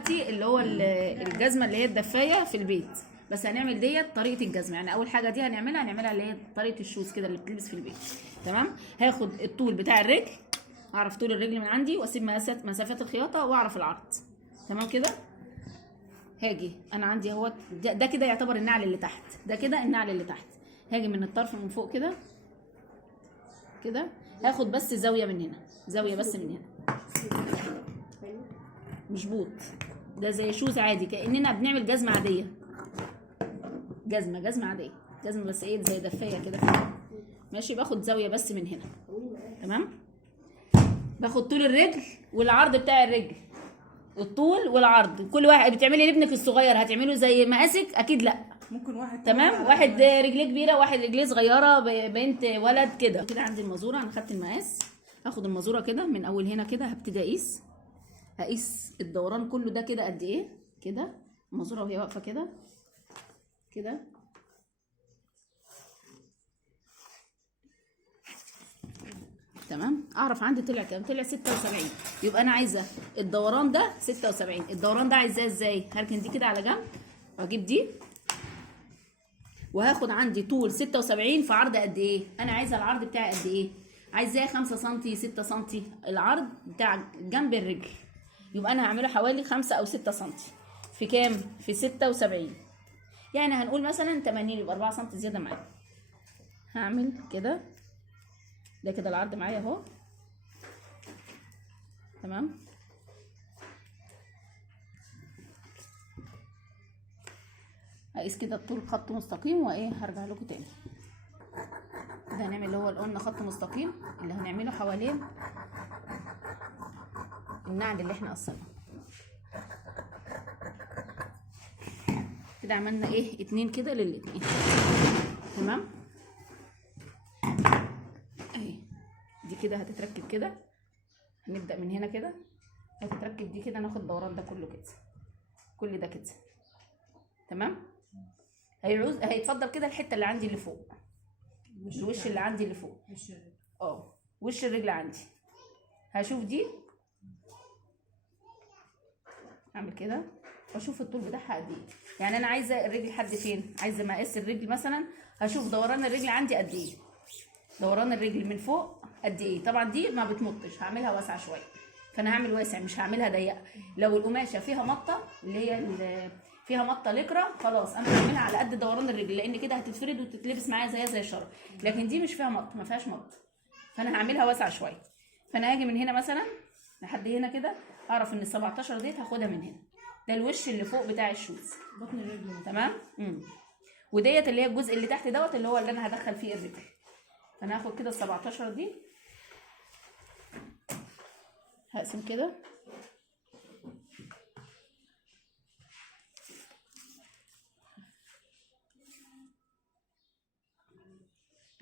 دلوقتي اللي هو الجزمه اللي هي الدفايه في البيت، بس هنعمل ديت طريقه الجزمه. يعني اول حاجه دي هنعملها اللي هي طريقه الشوز كده اللي بتلبس في البيت. تمام. هاخد الطول بتاع الرجل، اعرف طول الرجل من عندي واسيب مسافات الخياطه واعرف العرض. تمام كده. هاجي انا عندي اهوت ده كده يعتبر النعل اللي تحت، ده كده النعل اللي تحت. هاجي من الطرف من فوق كده كده، هاخد بس زاويه من هنا، زاويه بس من هنا، مظبوط. ده زي شوز عادي، كاننا بنعمل جزمه عاديه، جزمه عاديه، جزمه بس ايه زي دفايه كده. ماشي. باخد زاويه بس من هنا. تمام. باخد طول الرجل والعرض بتاع الرجل، الطول والعرض. كل واحد بتعملي لابنك الصغير هتعمله زي مقاسك؟ اكيد لا. ممكن واحد تمام. واحد رجليه كبيره، واحد رجليه صغيره، بنت ولد كده. كده عندي المازوره، انا خدت المقاس. هاخد المازوره كده من اول هنا كده، هبتدي هقيس الدوران كله ده كده قد ايه كده. المازوره وهي واقفه كده كده. تمام. اعرف عندي طلع كام؟ طلع 76. يبقى انا عايزه الدوران ده 76. الدوران ده عايزاه ازاي؟ هركن دي كده على جنب واجيب دي، وهاخد عندي طول 76 في عرض قد ايه؟ انا عايزه العرض بتاعي قد ايه؟ عايزاه 5 سم 6 سم العرض بتاع جنب الرجل. يبقى انا هعمله حوالي 5 او 6 سم في كام؟ في 76. يعني هنقول مثلا 80، يبقى 4 سم زياده معايا. هعمل كده، ده كده العرض معايا اهو. تمام. هقيس كده الطول خط مستقيم، وايه هرجع لكم تاني. كده هنعمل اللي هو اللي قلنا خط مستقيم اللي هنعمله حوالين النعل اللي احنا قصيناه. كده عملنا ايه؟ 2 كده للاتنين. تمام. اهي دي كده هتتركب كده. هنبدأ من هنا كده، هتتركب دي كده. ناخد الدوران ده كله كده، كل ده كده. تمام. هيتفضل كده الحته اللي عندي اللي فوق، الوش اللي عندي اللي فوق، وش الرجل عندي. هشوف دي، اعمل كده واشوف الطول بتاعها قد ايه. يعني انا عايزه الرجل لحد فين؟ عايزه مقاس الرجل مثلا. هشوف دوران الرجل عندي قد ايه، دوران الرجل من فوق قد ايه. طبعا دي ما بتمطش، هعملها واسعه شويه، فانا هعمل واسع مش هعملها ضيقه. لو القماشه فيها مطه اللي هي فيها مطه لكرة، خلاص انا هعملها على قد دوران الرجل، لان كده هتتفرد وتتلبس معايا زي الشراب. لكن دي مش فيها مطه، ما فيهاش مطه، فانا هعملها واسعه شويه. فانا هاجي من هنا مثلا لحد هنا كده، اعرف ان ال 17 ديت هاخدها من هنا. ده الوش اللي فوق بتاع الشوز، بطن الرجل. تمام. وديت اللي هي الجزء اللي تحت دوت اللي هو اللي انا هدخل فيه الرجل. فانا هاخد كده ال 17 دي، هقسم كده.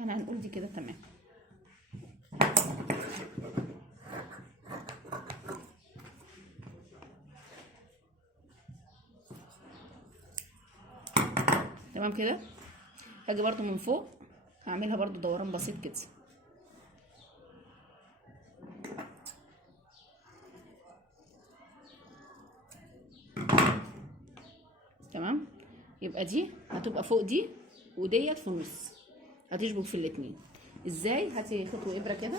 انا هنقول دي كده. تمام. تمام كده. هاجي برضو من فوق هعملها برضو دوران بسيط كده. تمام. يبقى دي هتبقى فوق دي، وديت في النص، هتشبك في الاتنين. ازاي؟ هاتي خيط وابره كده.